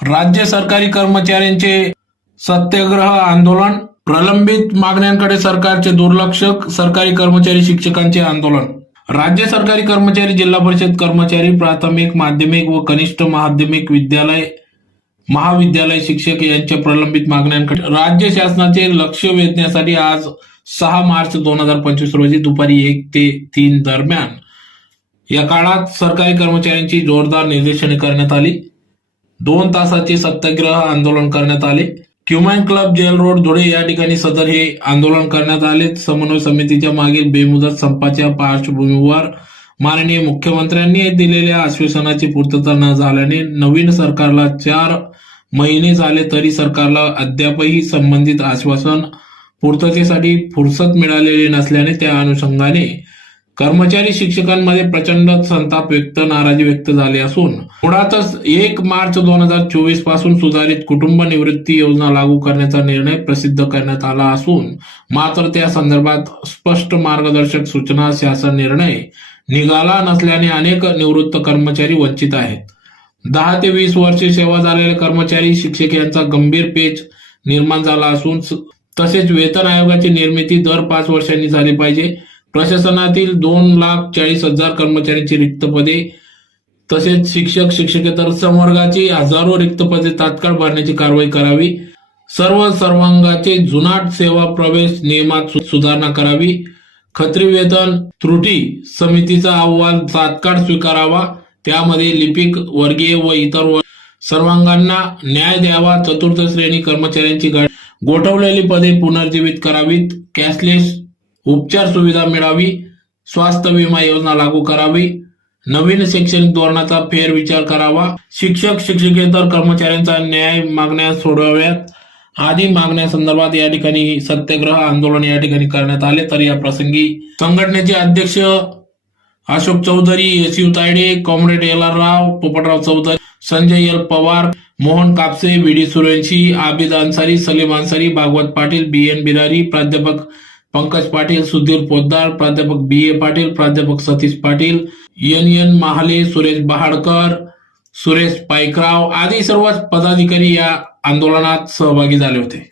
राज्य सरकारी कर्मचाऱ्यांचे सत्याग्रह आंदोलन, प्रलंबित मागण्यांकडे सरकारचे दुर्लक्ष, सरकारी कर्मचारी शिक्षकांचे आंदोलन। राज्य सरकारी कर्मचारी, जिल्हा परिषद कर्मचारी, प्राथमिक, माध्यमिक व कनिष्ठ माध्यमिक विद्यालय, महाविद्यालय शिक्षक यांच्या प्रलंबित मागण्यांकडे राज्य शासनाचे लक्ष वेधण्यासाठी आज 6 मार्च 2025 रोजी दुपारी 1 ते 3 दरम्यान या काळात सरकारी कर्मचाऱ्यांची जोरदार निदर्शने करण्यात आली। 2 तासाचे सत्याग्रह आंदोलन करण्यात आले। क्युमाइन क्लब, जेल रोड, धुळे या ठिकाणी सदर हे आंदोलन करण्यात आले। समन्वय समितीच्या मागील बेमुदत संपाच्या पार्श्वभूमीवर माननीय मुख्यमंत्र्यांनी दिलेल्या आश्वासनाची पूर्तता न झाल्याने नवीन सरकारला 4 महिने झाले तरी सरकारला अद्यापही संबंधित आश्वासन पूर्ततेसाठी फुरसत मिळालेली नसल्याने त्या अनुषंगाने कर्मचारी शिक्षकांमध्ये प्रचंड संताप नाराजी व्यक्त झाली असून मुळातच 1 मार्च 2024 पासून सुधारित कुटुंब निवृत्ती योजना लागू करण्याचा निर्णय प्रसिद्ध करण्यात आला असून मात्र त्या संदर्भात स्पष्ट मार्गदर्शक सूचना, शासन निर्णय निघाला नसल्याने अनेक निवृत्त कर्मचारी वंचित आहेत। 10 ते 20 वर्षे सेवा झालेले कर्मचारी शिक्षक यांचा गंभीर पेच निर्माण झाला असून तसेच वेतन आयोगाची निर्मिती दर 5 वर्षांनी झाली पाहिजे। प्रशासनातील 2,40,000 कर्मचाऱ्यांची रिक्त पदे तसेच शिक्षक, शिक्षकेतर संवर्गाची हजारो रिक्त पदे तात्काळ भरण्याची कारवाई करावी। सर्वांगाचे जुनाट सेवा प्रवेश नियमात सुधारणा करावी। खत्री वेतन त्रुटी समितीचा अहवाल तात्काळ स्वीकारावा, त्यामध्ये लिपिक, वर्गीय व इतर सर्वांगांना न्याय द्यावा। चतुर्थ श्रेणी कर्मचाऱ्यांची गोठवलेली पदे पुनर्जीवित करावीत। कॅशलेस उपचार सुविधा मिळावी। स्वास्थ्य विमा योजना लागू करावी। नवीन शैक्षणिक धोरणाचा फेरविचार करावा। शिक्षक, शिक्षकेतर कर्मचाऱ्यांचा न्याय मागण्या सोडवाव्यात आदी मागण्या या ठिकाणी सत्याग्रह आंदोलन या ठिकाणी करण्यात आले। तर या प्रसंगी संघटनेचे अध्यक्ष Ashok Chaudhari, Yashu Tayde, comrade LR Rao, Popatrao Chaudhari, Sanjay L Pawar, Mohan Kapse, VD Suryavanshi, Abid Ansari, Salim Ansari, Bhagwat Patil, BN Birari, प्राध्यापक पंकज पाटील, सुधीर पोद्दार, प्राध्यापक BA पाटील, प्राध्यापक सतीश पाटील, NN महाले, सुरेश बहाडकर, सुरेश पाईकराव आदी सर्व पदाधिकारी या आंदोलनात सहभागी झाले होते।